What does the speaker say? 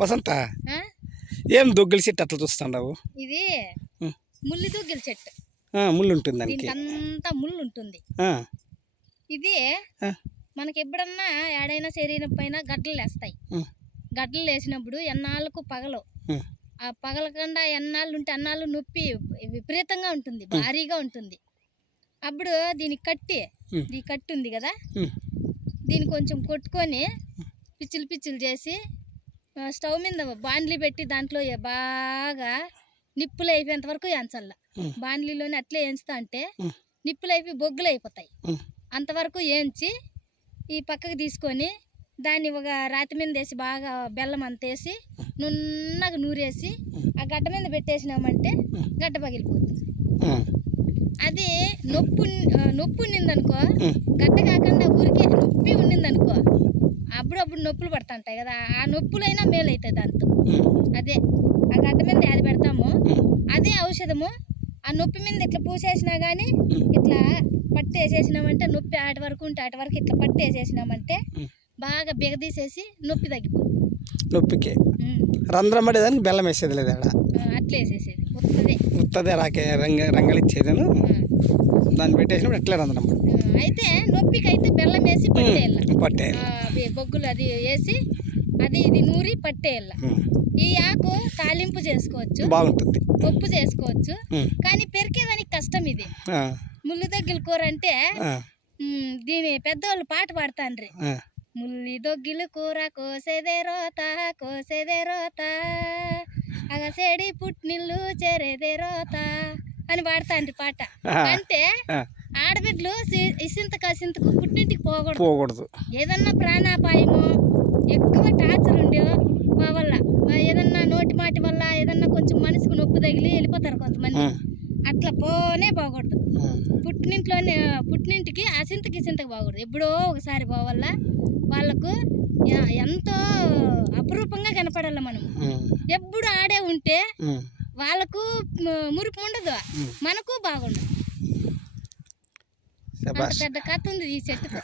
వసంత ఏం దొగ్గల చెట్టు అట్లా చూస్తాండావు? ఇది ముల్లి దొగ్గల చెట్టు. ముళ్ళు ఉంటుంది దానికి, అంతా ముళ్ళు ఉంటుంది. ఇది మనకి ఎప్పుడన్నా ఏడైనా శరీరం పైన గడ్డలు వేస్తాయి. గడ్డలు వేసినప్పుడు ఎన్నాళ్ళకు పగలు, ఆ పగలకుండా ఎన్నాళ్ళు ఉంటే అన్నాళ్ళు నొప్పి విపరీతంగా ఉంటుంది, భారీగా ఉంటుంది. అప్పుడు దీనికి కట్టి, ఈ కట్టి ఉంది కదా, దీన్ని కొంచెం కొట్టుకొని పిచ్చిలు పిచ్చిలు చేసి స్టవ్ మీద బాండ్లీ పెట్టి దాంట్లో బాగా నిప్పులు అయిపోయేంత వరకు ఎంచల్ల. బాండ్లీలోనే అట్లే ఎంచుతా అంటే నిప్పులు అయిపోయి బొగ్గులు అయిపోతాయి. అంతవరకు ఏంచి ఈ పక్కకు తీసుకొని దాన్ని ఒక రాతి మీద వేసి బాగా బెల్లం అంత వేసి నున్నగా నూరేసి ఆ గడ్డ మీద పెట్టేసినామంటే గడ్డ పగిలిపోతుంది. అది నొప్పి ఉండిందనుకో, గడ్డ కాకుండా ఊరికే నొప్పి ఉండిందనుకో, అప్పుడప్పుడు నొప్పులు పడుతుంటాయి కదా, ఆ నొప్పులైనా మేలు అవుతాయి దాంతో. అదే ఆ గడ్డ మీద అది పెడతాము, అదే ఔషధము. ఆ నొప్పి మీద ఇట్లా పూసేసినా కానీ ఇట్లా పట్టు వేసేసినామంటే నొప్పి ఆటి వరకు ఉంటే ఆటి వరకు ఇట్లా పట్టు వేసేసినామంటే బాగా బిగదీసేసి నొప్పి తగ్గిపోతుంది. నొప్పికి రంధ్రం పడేదానికి బెల్లం వేసేది లేదా? అట్లా వేసేసేది ఉత్తదే రాకే రంగలిచ్చేదను, దాన్ని పెట్టేసినప్పుడు ఎట్లా రంధ్రం. అయితే నొప్పికి అయితే బెల్లం వేసి పట్టేయాలి, బొగ్గులు అది వేసి అది ఇది నూరి పట్టేయాల. ఈ ఆకు తాలింపు చేసుకోవచ్చు, బాగుంటుంది, పప్పు చేసుకోవచ్చు, కానీ పెరికేదానికి కష్టం. ఇది ముల్లి దొగ్గిల కూర అంటే దీని పెద్దవాళ్ళు పాట పాడతాండ్రి, ముల్లి దొగ్గిల కూర కోసేదే రోత కోసేదే రోత, అగసేడి పుట్టినిల్లు చేరేదే రోత అని పాడతాండ్రి పాట. అంటే ఆడబిడ్డలు ఇసింతకు పుట్టింటికి పోకూడదు. ఏదన్నా ప్రాణాపాయము ఎక్కువ టార్చర్ ఉండే వల్ల, ఏదన్నా నోటి మాటి వల్ల ఏదన్నా కొంచెం మనసుకు నొప్పి తగిలి వెళ్ళిపోతారు కొంతమంది, అట్లా పోనే పోకూడదు. పుట్టినింటికి ఇసింతకు పోకూడదు, ఎప్పుడో ఒకసారి పోవాల. వాళ్ళకు ఎంతో అపురూపంగా కనపడాల. మనం ఎప్పుడు ఆడే ఉంటే వాళ్ళకు మురుపు ఉండదు, మనకు బాగుండదు. అంత పెద్ద కథ ఉంది ఈ చెట్టుకు.